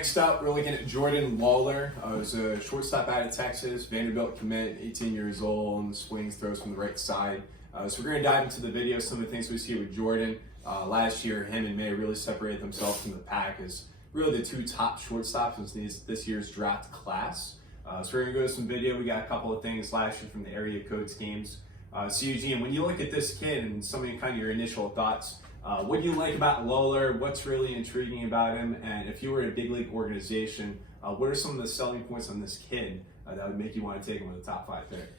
Next up, we're looking at Jordan Lawlar. He's a shortstop out of Texas, Vanderbilt commit, 18 years old, and swings, throws from the right side. So we're going to dive into the video, some of the things we see with Jordan. Last year, him and May really separated themselves from the pack as really the two top shortstops in this year's draft class. So we're going to go to some video. We got a couple of things last year from the area codes games. So Eugene, when you look at this kid and some of kind of your initial thoughts, what do you like about Lawlar? What's really intriguing about him? And if you were a big league organization, what are some of the selling points on this kid that would make you want to take him with a top 5 pick?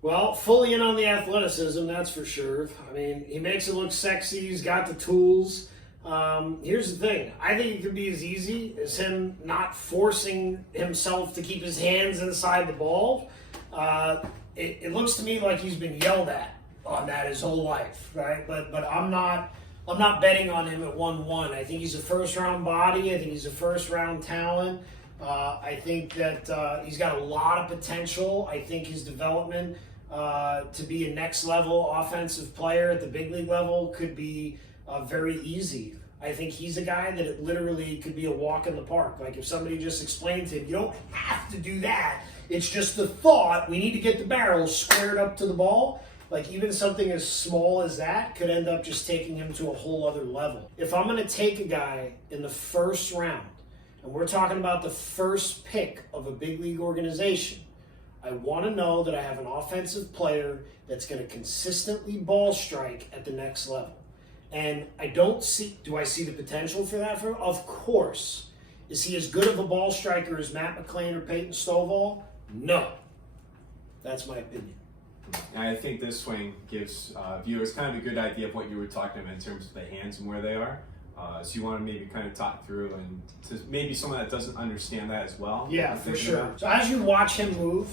Well, fully in on the athleticism, that's for sure. I mean, he makes it look sexy. He's got the tools. Here's the thing. I think it could be as easy as him not forcing himself to keep his hands inside the ball. It looks to me like he's been yelled at on that his whole life, right? But I'm not betting on him at 1-1. I think he's a first-round body. I think he's a first-round talent. I think that he's got a lot of potential. I think his development to be a next-level offensive player at the big league level could be very easy. I think he's a guy that it literally could be a walk in the park. Like if somebody just explained to him, you don't have to do that. It's just the thought, we need to get the barrel squared up to the ball. Like even something as small as that could end up just taking him to a whole other level. If I'm going to take a guy in the first round, and we're talking about the first pick of a big league organization, I want to know that I have an offensive player that's going to consistently ball strike at the next level. And do I see the potential for that? Of course. Is he as good of a ball striker as Matt McClain or Peyton Stovall? No. That's my opinion. And I think this swing gives viewers kind of a good idea of what you were talking about in terms of the hands and where they are. So you want to maybe kind of talk through and to maybe someone that doesn't understand that as well. Yeah, for sure. So as you watch him move,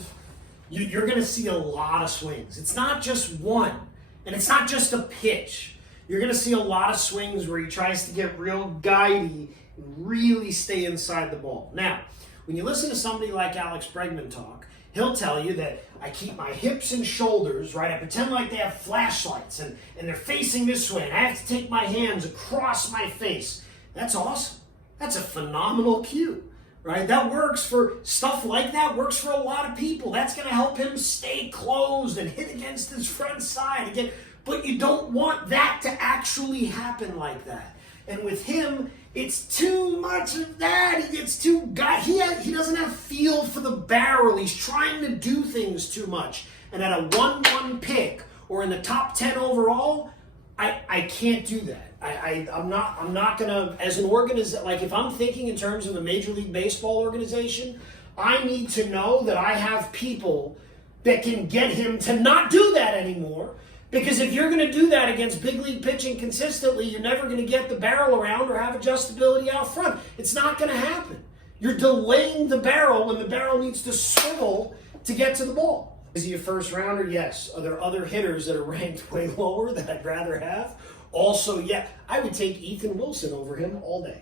you're going to see a lot of swings. It's not just one, and it's not just a pitch. You're going to see a lot of swings where he tries to get real guidey and really stay inside the ball. Now, when you listen to somebody like Alex Bregman talk, he'll tell you that I keep my hips and shoulders, right? I pretend like they have flashlights and they're facing this way. And I have to take my hands across my face. That's awesome. That's a phenomenal cue, right? That works for stuff like that, works for a lot of people. That's going to help him stay closed and hit against his front side again. But you don't want that to actually happen like that. And with him, it's too much of that. He gets too he doesn't have feel for the barrel. He's trying to do things too much. And at a 1-1 pick or in the top 10 overall, I can't do that. I'm not gonna, as an organization, like if I'm thinking in terms of a Major League Baseball organization, I need to know that I have people that can get him to not do that anymore. Because if you're going to do that against big league pitching consistently, you're never going to get the barrel around or have adjustability out front. It's not going to happen. You're delaying the barrel when the barrel needs to swivel to get to the ball. Is he a first rounder? Yes. Are there other hitters that are ranked way lower that I'd rather have? Also, yeah. I would take Ethan Wilson over him all day.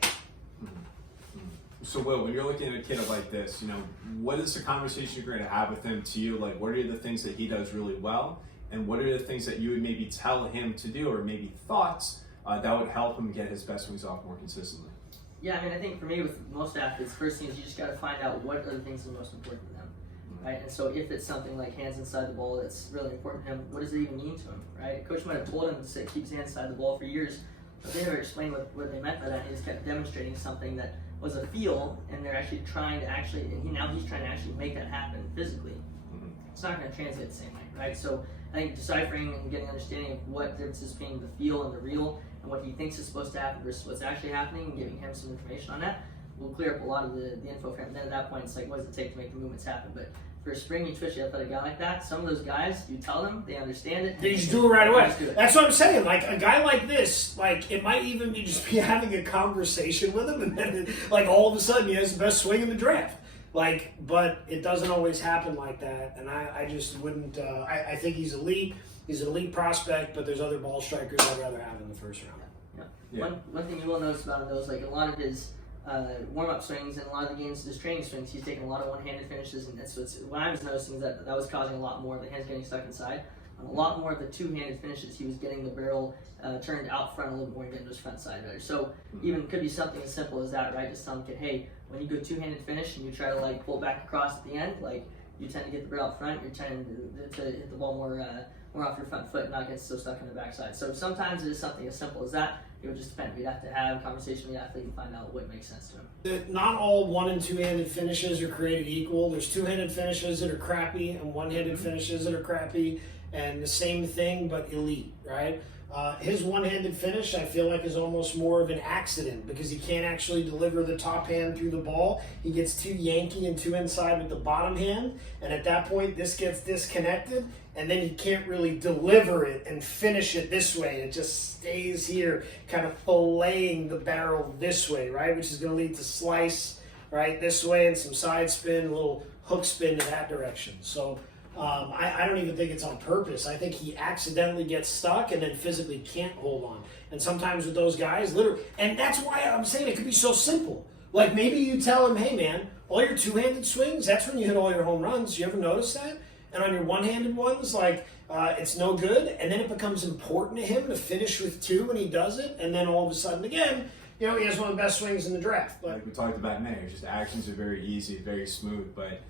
So Will, when you're looking at a kid like this, what is the conversation you're going to have with him to you? Like, what are the things that he does really well? And what are the things that you would maybe tell him to do, or maybe thoughts that would help him get his best swings off more consistently? Yeah, I mean, I think for me with most athletes, first thing is you just got to find out what are the things that are most important to them, right? And so if it's something like hands inside the ball that's really important to him, what does it even mean to him, right? Coach might have told him to keep his hands inside the ball for years, but they never explained what they meant by that. He just kept demonstrating something that was a feel, and they're actually trying to now he's trying to actually make that happen physically. It's not going to translate the same way, right? So I think deciphering and getting understanding of what difference is between the feel and the real and what he thinks is supposed to happen versus what's actually happening and giving him some information on that will clear up a lot of the info for him. And then at that point, it's like, what does it take to make the movements happen? But for a springy, twitchy, athletic guy like that, some of those guys, you tell them, they understand it. They just do it right away. That's what I'm saying. Like a guy like this, like it might even be just be having a conversation with him, and then like all of a sudden he has the best swing in the draft. But it doesn't always happen like that, and I just wouldn't. I think he's elite. He's an elite prospect, but there's other ball strikers I'd rather have in the first round. Yeah. One thing you will notice about him though is like a lot of his warm-up swings and a lot of the games, his training swings, he's taking a lot of one-handed finishes, and that's what I was noticing is that was causing a lot more of the hands getting stuck inside. A lot more of the two-handed finishes, he was getting the barrel turned out front a little more and getting to his front side better. So even could be something as simple as that, right? Just telling the kid, hey, when you go two-handed finish and you try to like pull back across at the end, like you tend to get the barrel out front, you're tending to hit the ball more off your front foot and not get so stuck on the backside. So sometimes it is something as simple as that. It would just depend. We'd have to have a conversation with the athlete and find out what makes sense to him. Not all one and two-handed finishes are created equal. There's two-handed finishes that are crappy and one-handed finishes that are crappy, and the same thing but elite, right? His one-handed finish, I feel like, is almost more of an accident because he can't actually deliver the top hand through the ball. He gets too Yankee and too inside with the bottom hand, and at that point, this gets disconnected, and then he can't really deliver it and finish it this way. It just stays here, kind of filleting the barrel this way, right? Which is going to lead to slice, right, this way, and some side spin, a little hook spin in that direction. So I don't even think it's on purpose. I think he accidentally gets stuck and then physically can't hold on. And sometimes with those guys, literally, and that's why I'm saying it could be so simple. Like maybe you tell him, hey man, all your two-handed swings, that's when you hit all your home runs. You ever notice that? And on your one-handed ones, like it's no good. And then it becomes important to him to finish with two when he does it. And then all of a sudden, again, you know, he has one of the best swings in the draft. But like we talked about Mayer, just actions are very easy, very smooth, but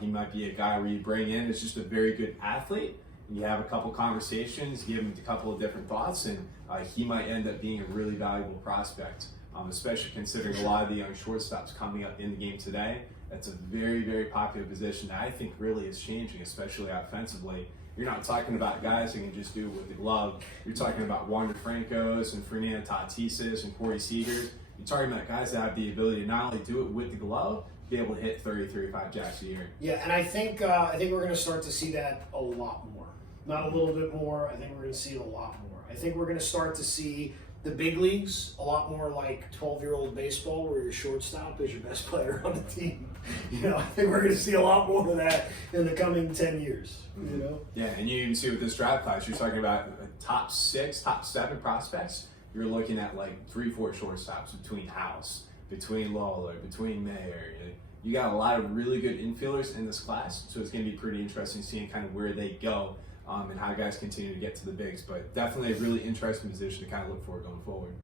he might be a guy where you bring in as just a very good athlete, and you have a couple conversations, give him a couple of different thoughts, and he might end up being a really valuable prospect, especially considering a lot of the young shortstops coming up in the game today. That's a very, very popular position that I think really is changing, especially offensively. You're not talking about guys who can just do it with the glove. You're talking about Wander Francos and Fernando Tatises and Corey Seagers. You're talking about guys that have the ability to not only do it with the glove, be able to hit 30, 35 jacks a year. yeah, and I think we're going to start to see that a lot more. Not a little bit more. I think we're going to see it a lot more. I think we're going to start to see the big leagues a lot more like 12-year-old baseball, where your shortstop is your best player on the team. You know, I think we're going to see a lot more of that in the coming 10 years. You know. Yeah, and you even see with this draft class, you're talking about top 6, top 7 prospects. You're looking at like 3-4 shortstops between House, between Lawlar, between Mayer. You got a lot of really good infielders in this class, so it's going to be pretty interesting seeing kind of where they go and how guys continue to get to the bigs. But definitely a really interesting position to kind of look for going forward.